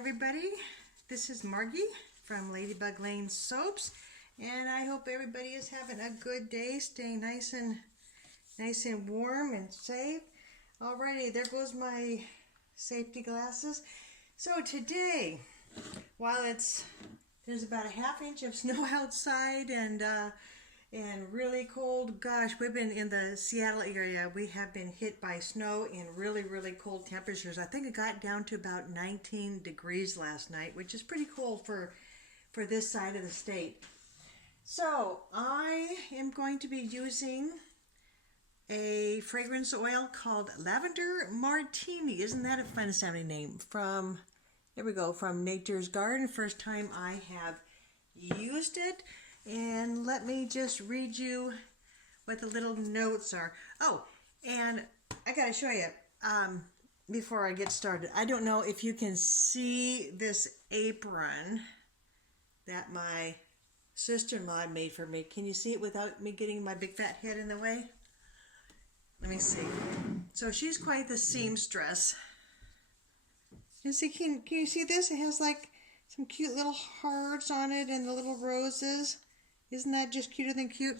everybody. This is Margie from Ladybug Lane Soaps, and I hope everybody is having a good day, staying nice and warm and safe. Alrighty, there goes my safety glasses. So today, while there's about a half inch of snow outside and really cold. Gosh, we've been in the Seattle area. We have been hit by snow in really, really cold temperatures. I think it got down to about 19 degrees last night, which is pretty cold for this side of the state. So I am going to be using a fragrance oil called Lavender Martini. Isn't that a fun sounding name? Here we go, from Nature's Garden. First time I have used it. And let me just read you what the little notes are. Oh, and I gotta show you before I get started. I don't know if you can see this apron that my sister-in-law made for me. Can you see it without me getting my big fat head in the way? Let me see. So she's quite the seamstress. You see, can you see this? It has like some cute little hearts on it and the little roses. Isn't that just cuter than cute?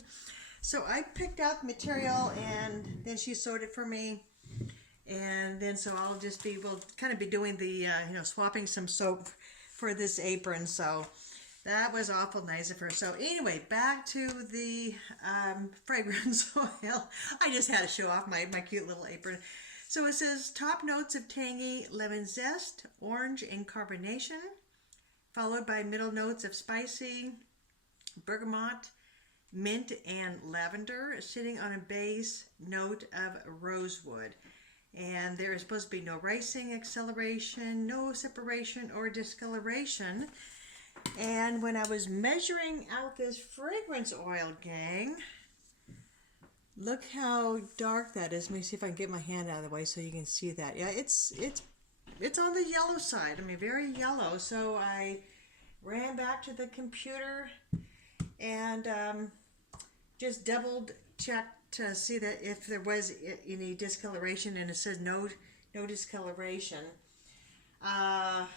So I picked out the material and then she sewed it for me. And then so we'll kind of be doing the, swapping some soap for this apron. So that was awful nice of her. So anyway, back to the fragrance oil. I just had to show off my cute little apron. So it says top notes of tangy lemon zest, orange and carbonation, followed by middle notes of spicy bergamot, mint, and lavender, sitting on a base note of rosewood. And there is supposed to be no racing, acceleration, no separation or discoloration. And when I was measuring out this fragrance oil, gang, look how dark that is. Let me see if I can get my hand out of the way so you can see that. Yeah, it's on the yellow side. I mean, very yellow. So I ran back to the computer and just double checked to see that if there was any discoloration, and it says no discoloration.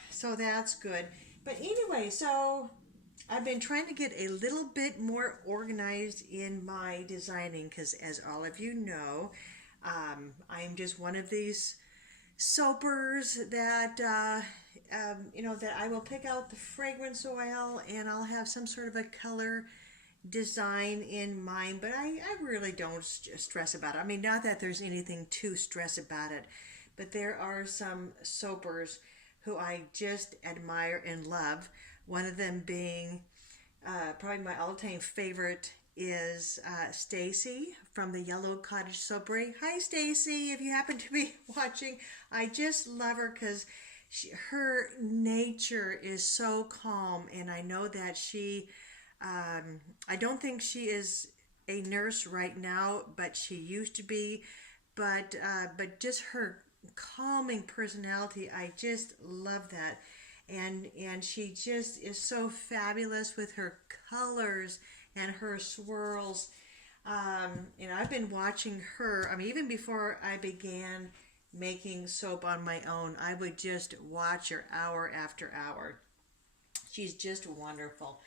So that's good. But anyway, so I've been trying to get a little bit more organized in my designing because, as all of you know, I'm just one of these soapers that that I will pick out the fragrance oil and I'll have some sort of a color design in mind, but I really don't stress about it. I mean, not that there's anything to stress about it, but there are some soapers who I just admire and love. One of them being probably my all-time favorite is Stacy from the Yellow Cottage Soapery. Hi Stacy, if you happen to be watching. I just love her because her nature is so calm, and I know that she I don't think she is a nurse right now, but she used to be. But just her calming personality, I just love that. And she just is so fabulous with her colors and her swirls. I've been watching her. I mean, even before I began making soap on my own, I would just watch her hour after hour. She's just wonderful.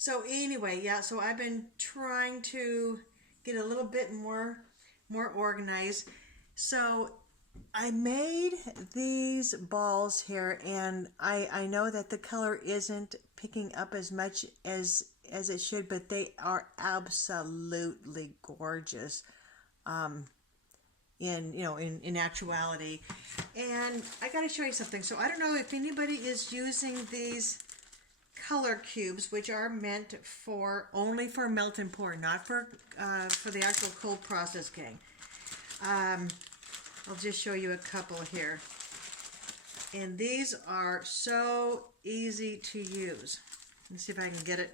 So anyway, yeah, so I've been trying to get a little bit more organized. So I made these balls here, and I know that the color isn't picking up as much as it should, but they are absolutely gorgeous in actuality. And I got to show you something. So I don't know if anybody is using these color cubes, which are meant only for melt and pour, not for the actual cold process, gang. I'll just show you a couple here. And these are so easy to use. Let's see if I can get it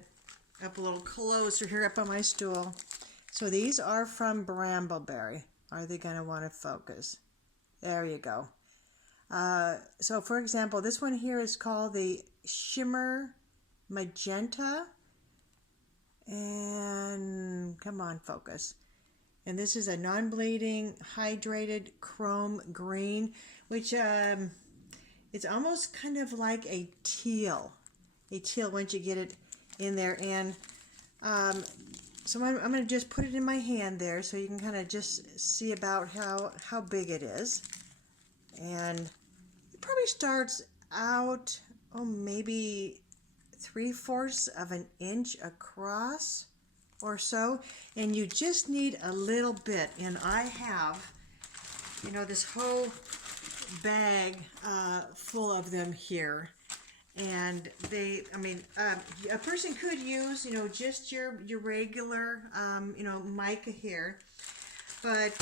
up a little closer here up on my stool. So these are from Bramble. Are they going to want to focus? There you go. So for example, this one here is called the Shimmer Magenta. And come on, focus. And this is a non-bleeding hydrated chrome green, which it's almost kind of like a teal once you get it in there. And so I'm going to just put it in my hand there so you can kind of just see about how big it is. And it probably starts out, oh, maybe 3/4 of an inch across or so. And you just need a little bit. And I have, you know, this whole bag full of them here. And they, I mean, a person could use, you know, just your regular, you know, mica here, but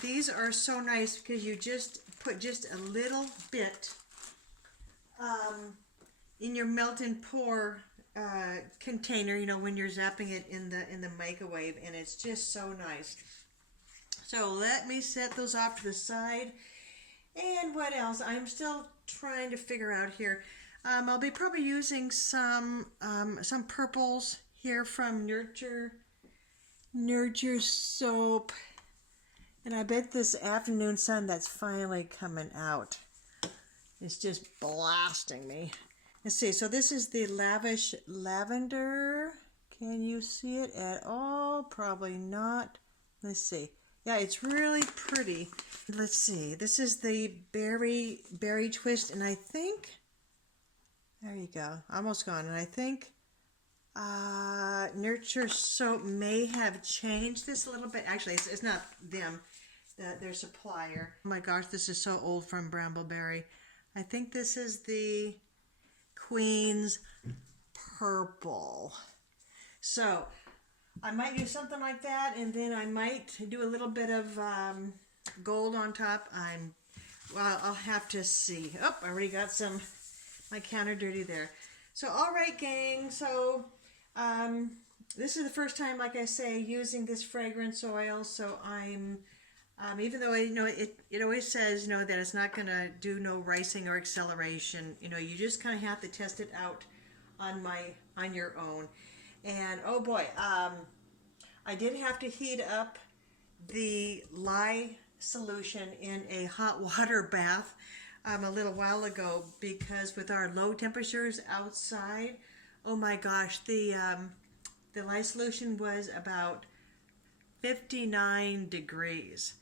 these are so nice because you just put just a little bit in your melt and pour container, you know, when you're zapping it in the microwave, and it's just so nice. So let me set those off to the side. And what else? I'm still trying to figure out here. I'll be probably using some purples here from Nurture Soap. And I bet this afternoon sun that's finally coming out, it's just blasting me. Let's see, so this is the Lavish Lavender. Can you see it at all? Probably not. Let's see. Yeah, it's really pretty. Let's see, this is the Berry Twist, and I think, there you go, almost gone. And I think Nurture Soap may have changed this a little bit. Actually, it's not them, their supplier. Oh my gosh, this is so old from Brambleberry. I think this is the Queen's Purple. So I might do something like that, and then I might do a little bit of gold on top. Well, I'll have to see. Oh, I already got my counter dirty there. So, all right, gang. So, this is the first time, like I say, using this fragrance oil. So I'm, even though it always says, you know, that it's not gonna do no ricing or acceleration. You know, you just kind of have to test it out on your own. And oh boy, I did have to heat up the lye solution in a hot water bath a little while ago, because with our low temperatures outside, oh my gosh, the lye solution was about 59 degrees.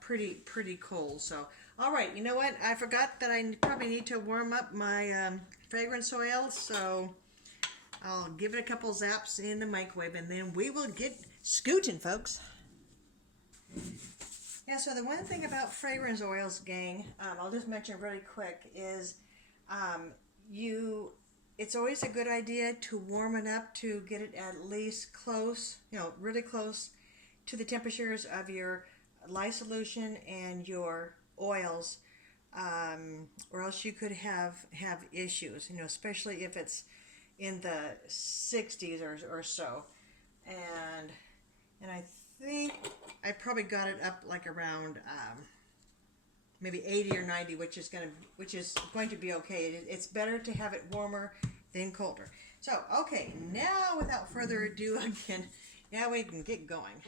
Pretty cold. So, all right, you know what? I forgot that I probably need to warm up my fragrance oil, so I'll give it a couple zaps in the microwave, and then we will get scooting, folks. Yeah, so the one thing about fragrance oils, gang, I'll just mention really quick, is it's always a good idea to warm it up to get it at least close, you know, really close to the temperatures of your lye solution and your oils, or else you could have issues, you know, especially if it's in the 60s or so. And I think I probably got it up like around maybe 80 or 90, which is going to be okay. It's better to have it warmer than colder. So, okay, now without further ado, now we can get going.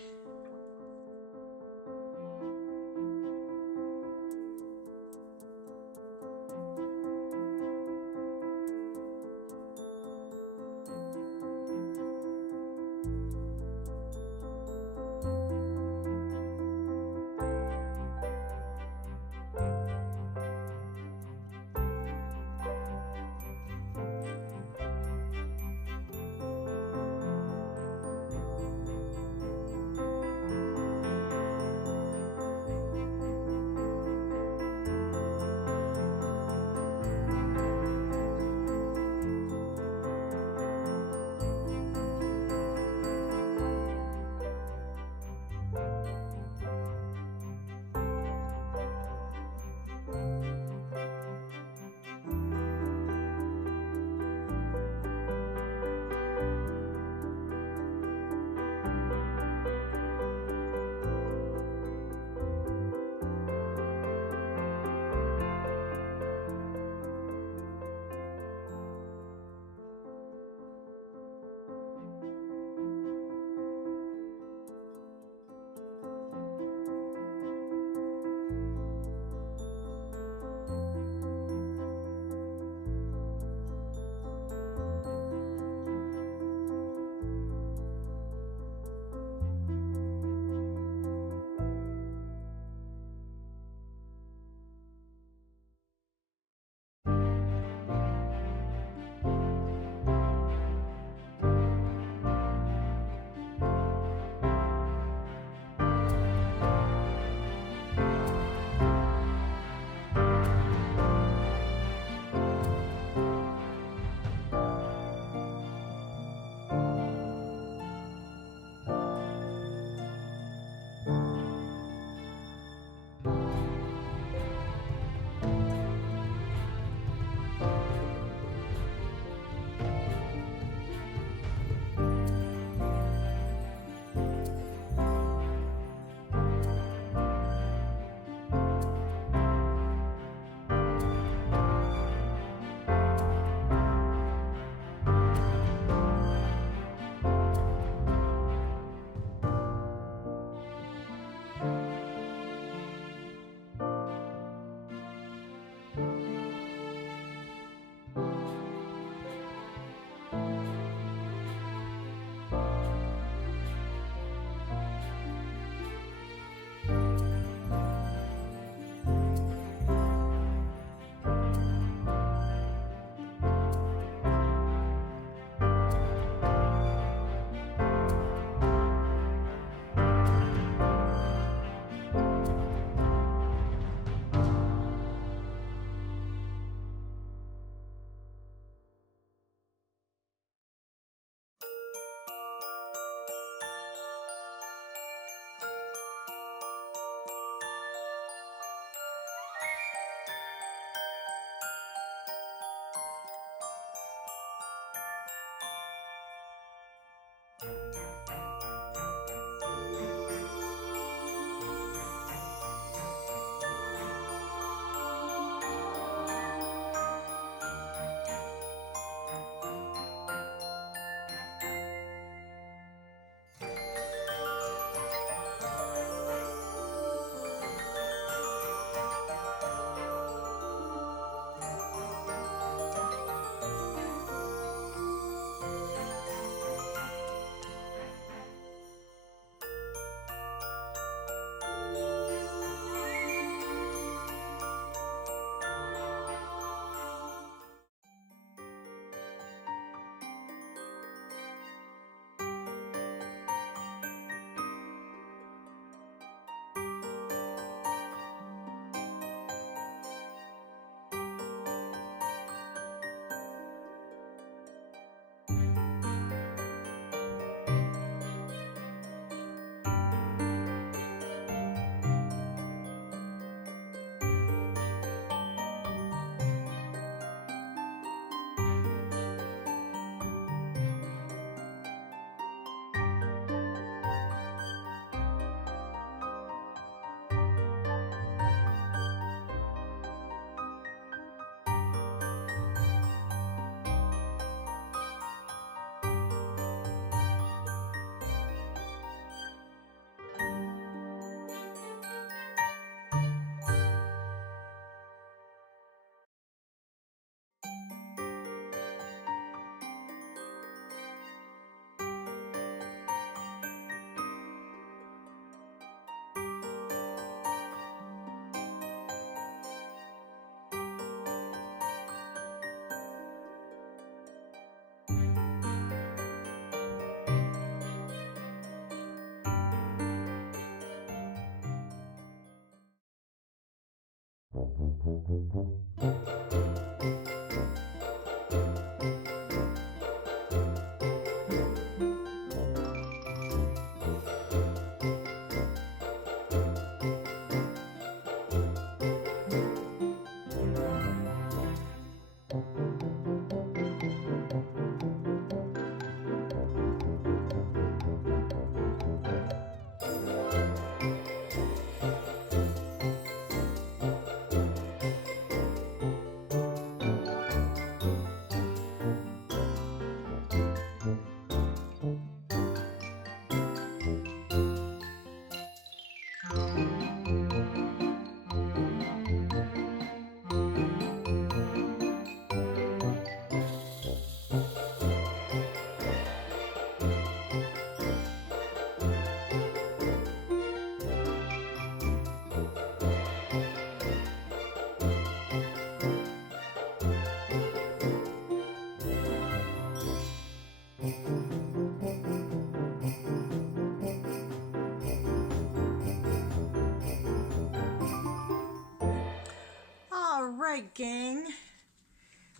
All right, gang.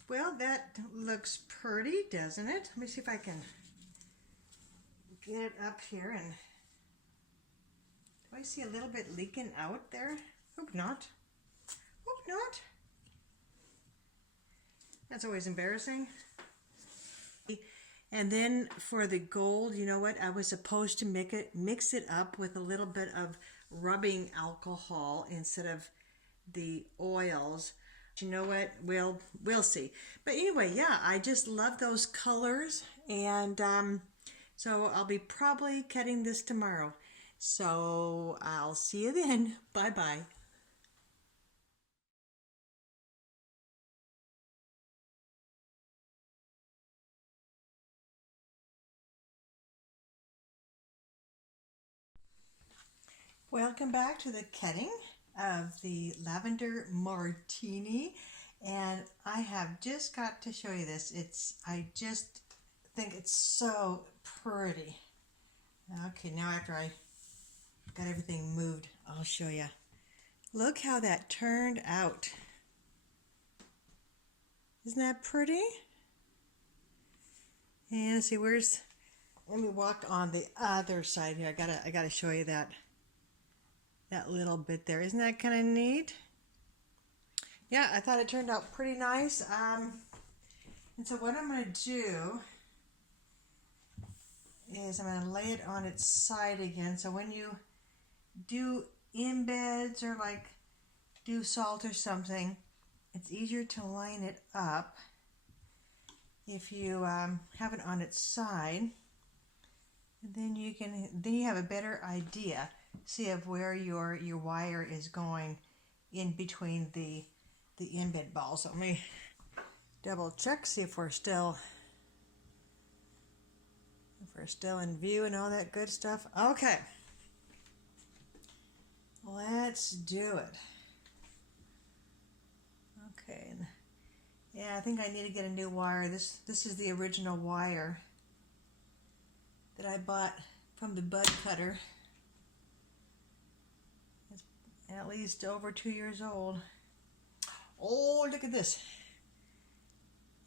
Well, that looks pretty, doesn't it? Let me see if I can get it up here. And do I see a little bit leaking out there? Hope not. Hope not. That's always embarrassing. And then for the gold, you know what? I was supposed to mix it up with a little bit of rubbing alcohol instead of the oils. You know what? We'll see. But anyway, yeah, I just love those colors, and so I'll be probably cutting this tomorrow. So I'll see you then. Bye bye. Welcome back to the cutting of the lavender martini, and I have just got to show you this. I just think it's so pretty. Okay, now after I got everything moved, I'll show you. Look how that turned out. Isn't that pretty? And let's see, let me walk on the other side here. I gotta show you that little bit there. Isn't that kind of neat? Yeah, I thought it turned out pretty nice. And so what I'm going to do is I'm going to lay it on its side again. So when you do embeds or like do salt or something, it's easier to line it up if you have it on its side. And then you have a better idea, see, of where your wire is going in between the embed balls. So let me double check, see if we're still in view and all that good stuff. Okay, let's do it. Okay, yeah, I think I need to get a new wire. This is the original wire that I bought from the bud cutter. It's at least over 2 years old. Oh, look at this.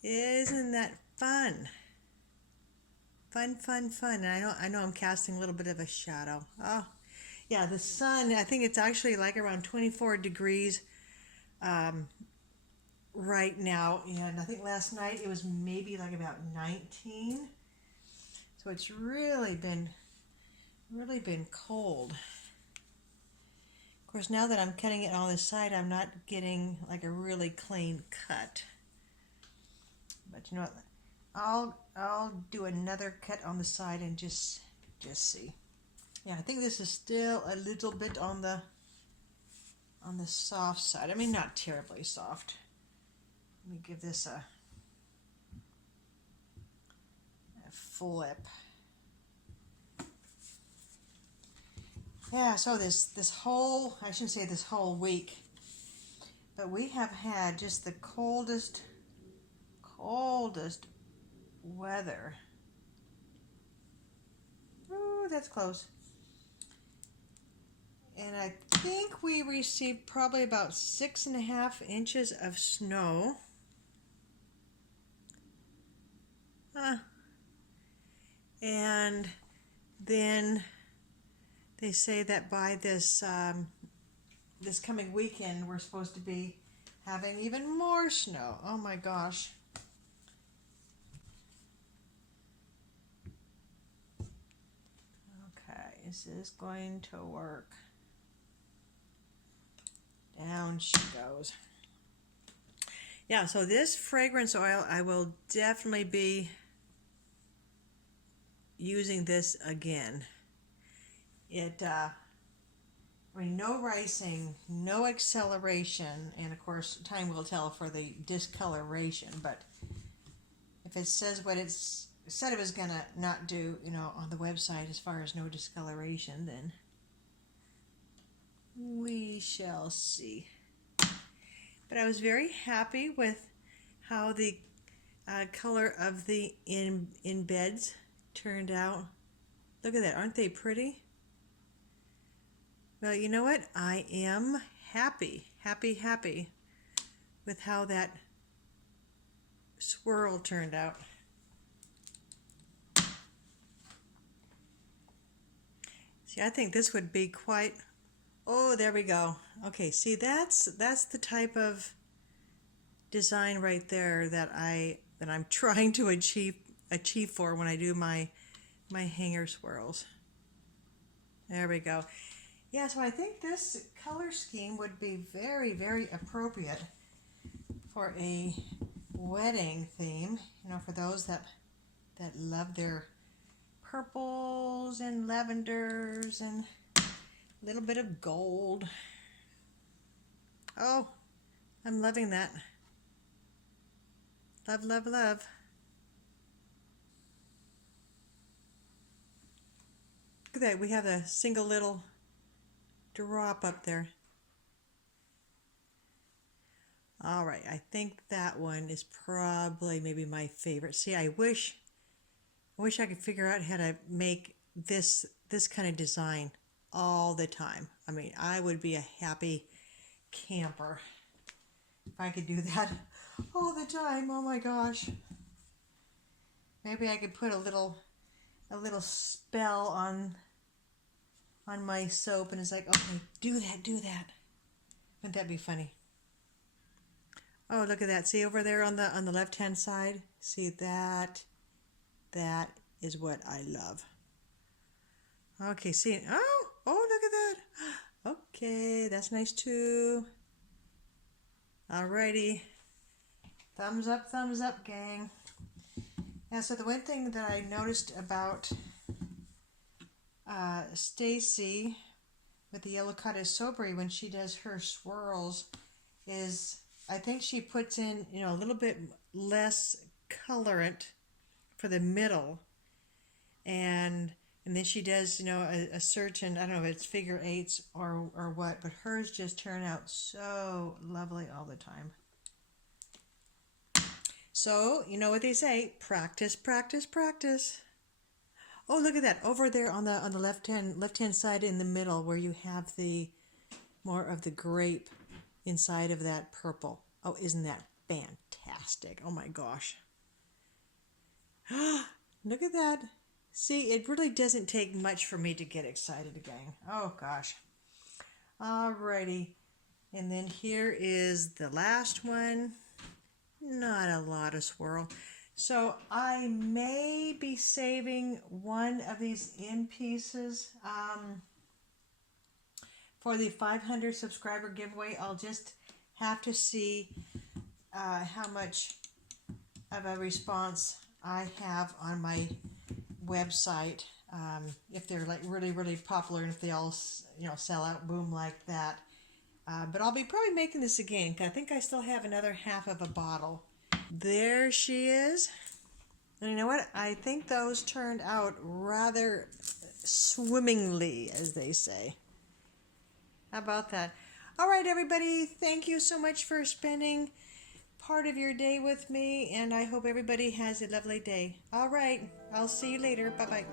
Isn't that fun? Fun, fun, fun. And I know I'm casting a little bit of a shadow. Oh, yeah, the sun, I think it's actually like around 24 degrees right now. And I think last night it was maybe like about 19. So it's really been cold. Of course, now that I'm cutting it on the side, I'm not getting like a really clean cut. But you know what? I'll do another cut on the side and just see. Yeah, I think this is still a little bit on the soft side. I mean, not terribly soft. Let me give this a flip. Yeah, so this whole, I shouldn't say this whole week, but we have had just the coldest weather. Ooh, that's close. And think we received probably about 6.5 inches of snow. And then they say that by this this coming weekend we're supposed to be having even more snow. Oh my gosh. Okay, is this going to work? Down she goes. Yeah, so this fragrance oil, I will definitely be using this again. I mean, no ricing, no acceleration, and of course time will tell for the discoloration, but if it says what it's said it was gonna not do, you know, on the website as far as no discoloration, then we shall see. But I was very happy with how the color of the embeds turned out. Look at that, aren't they pretty? Well, you know what? I am happy with how that swirl turned out. See, I think this would be quite... Oh, there we go. Okay, see, that's the type of design right there that I'm trying to achieve for when I do my hanger swirls. There we go. Yeah, so I think this color scheme would be very, very appropriate for a wedding theme. You know, for those that love their purples and lavenders and a little bit of gold. Oh, I'm loving that. Love, love, love. Look at that, we have a single little drop up there. All right, I think that one is probably maybe my favorite. See, I wish I could figure out how to make this kind of design all the time. I mean, I would be a happy camper if I could do that all the time. Oh my gosh. Maybe I could put a little spell on my soap and it's like, okay, do that. Wouldn't that be funny? Oh, look at that. See over there on the left-hand side? See that? That is what I love. Okay, see. Oh, look at that. Okay, that's nice too. Alrighty. Thumbs up, gang. Yeah, so the one thing that I noticed about Stacy with the Yellow Cottage Soapery when she does her swirls is I think she puts in, you know, a little bit less colorant for the middle, and then she does, you know, a certain, I don't know if it's figure eights or what, but hers just turn out so lovely all the time. So, you know what they say, practice, practice, practice. Oh, look at that, over there on the left-hand side in the middle where you have the more of the grape inside of that purple. Oh, isn't that fantastic? Oh my gosh. Look at that. See, it really doesn't take much for me to get excited again. Oh gosh. Alrighty. And then here is the last one. Not a lot of swirl. So I may be saving one of these end pieces for the 500 subscriber giveaway. I'll just have to see how much of a response I have on my website, if they're like really, really popular and if they all, you know, sell out, boom, like that. But I'll be probably making this again, 'cause I think I still have another half of a bottle. There she is. And you know what? I think those turned out rather swimmingly, as they say. How about that? All right, everybody. Thank you so much for spending part of your day with me, and I hope everybody has a lovely day. All right. I'll see you later. Bye-bye.